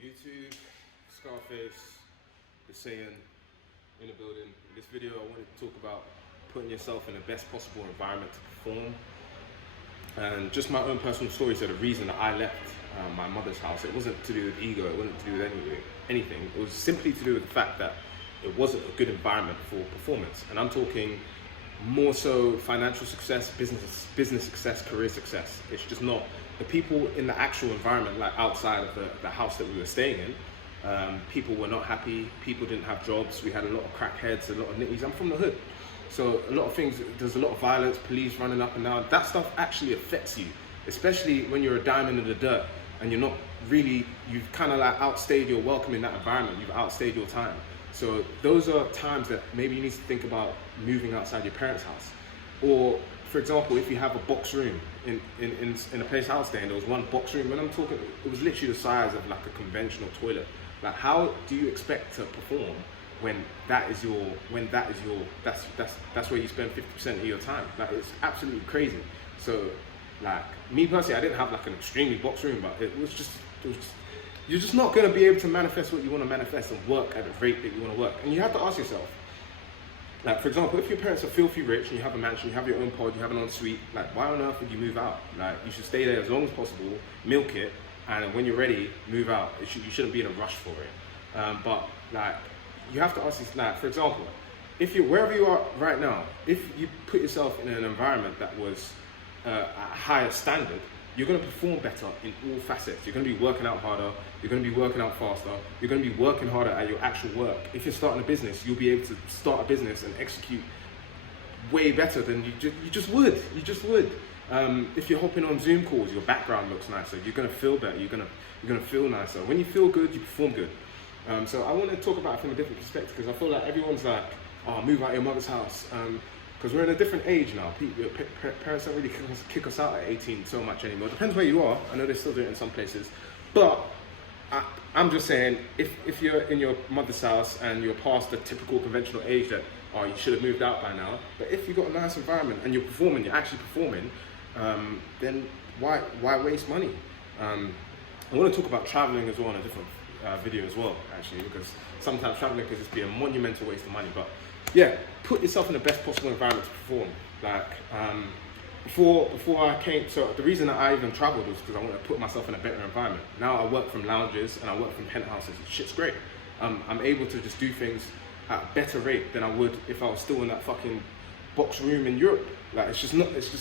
YouTube, Scarface, The Saiyan in the building. In this video I wanted to talk about putting yourself in the best possible environment to perform. And just my own personal story, so the reason that I left my mother's house, it wasn't to do with ego, it wasn't to do with anything. It was simply to do with the fact that it wasn't a good environment for performance. And I'm talking more so financial success, business success, career success. It's just not the people in the actual environment, like outside of the house that we were staying in. People were not happy, people didn't have jobs, we had a lot of crackheads, a lot of nitties. I'm from the hood. So a lot of things, there's a lot of violence, police running up and down. That stuff actually affects you, especially when you're a diamond in the dirt and you're not really, you've kind of like outstayed your welcome in that environment, you've outstayed your time. So those are times that maybe you need to think about moving outside your parents' house. Or for example, if you have a box room in a place I was staying, there was one box room, and I'm talking, it was literally the size of like a conventional toilet. Like, how do you expect to perform when that's where you spend 50% of your time? Like, it's absolutely crazy. So like me personally, I didn't have like an extremely box room, but it was just you're just not going to be able to manifest what you want to manifest and work at the rate that you want to work. And you have to ask yourself, like, for example, if your parents are filthy rich and you have a mansion, you have your own pod, you have an ensuite, like, why on earth would you move out? Like, you should stay there as long as possible, milk it, and when you're ready, move out. You shouldn't be in a rush for it. But like, you have to ask this, like, for example, if you're wherever you are right now, if you put yourself in an environment that was at a higher standard, you're going to perform better in all facets. You're going to be working out harder, you're going to be working out faster, you're going to be working harder at your actual work. If you're starting a business, you'll be able to start a business and execute way better than you just would. If you're hopping on Zoom calls, your background looks nicer, you're going to feel better, you're going to feel nicer. When you feel good, you perform good. So I want to talk about it from a different perspective, because I feel like everyone's like, oh, move out of your mother's house. Because we're in a different age now. Parents don't really kick us out at 18 so much anymore. It depends where you are. I know they still do it in some places. But I'm just saying, if you're in your mother's house and you're past the typical conventional age that, oh, you should have moved out by now. But if you've got a nice environment and you're actually performing, then why waste money? I want to talk about traveling as well in a different video as well, actually, because sometimes traveling can just be a monumental waste of money. But yeah, put yourself in the best possible environment to perform. Like, before I came, so the reason that I even traveled was because I wanted to put myself in a better environment. Now I work from lounges and I work from penthouses. Shit's great. I'm able to just do things at a better rate than I would if I was still in that fucking box room in Europe. Like, it's just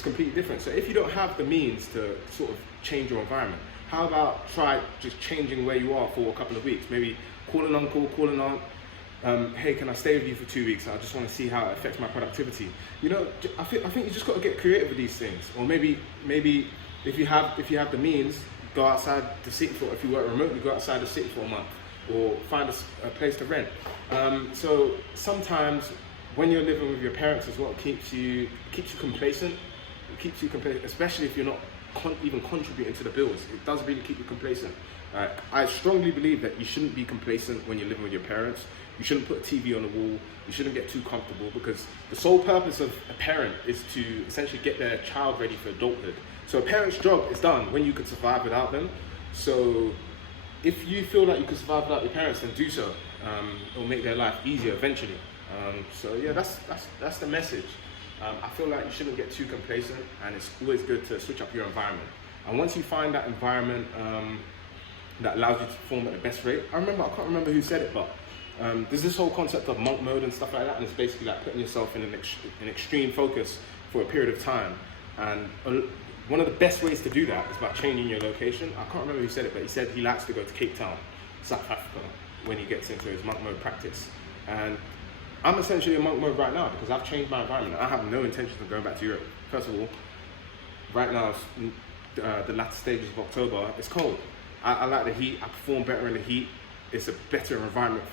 completely different. So if you don't have the means to sort of change your environment, how about try just changing where you are for a couple of weeks? Maybe call an uncle, call an aunt. Hey, can I stay with you for 2 weeks? I just want to see how it affects my productivity. You know, I think you just got to get creative with these things. Or maybe if you have the means, go outside the city for, if you work remotely, go outside the city for a month, or find a place to rent. So sometimes when you're living with your parents as well, it keeps you complacent. It keeps you complacent, especially if you're not even contributing to the bills. It does really keep you complacent. I strongly believe that you shouldn't be complacent when you're living with your parents. You shouldn't put a TV on the wall. You shouldn't get too comfortable, because the sole purpose of a parent is to essentially get their child ready for adulthood. So a parent's job is done when you can survive without them. So if you feel like you can survive without your parents, then do so. It'll make their life easier eventually. So yeah, that's the message. I feel like you shouldn't get too complacent, and it's always good to switch up your environment. And once you find that environment that allows you to perform at the best rate, I can't remember who said it, but there's this whole concept of monk mode and stuff like that, and it's basically like putting yourself in an extreme focus for a period of time. And one of the best ways to do that is by changing your location. I can't remember who said it, but he said he likes to go to Cape Town, South Africa, when he gets into his monk mode practice. And I'm essentially in monk mode right now because I've changed my environment. I have no intention of going back to Europe. First of all, right now, the latter stages of October, it's cold. I like the heat. I perform better in the heat. It's a better environment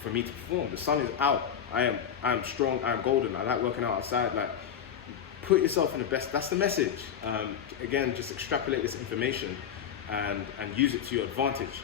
for me to perform. The sun is out. I am strong. I am golden. I like working out outside. Like, put yourself in the best. That's the message. Again, just extrapolate this information and use it to your advantage.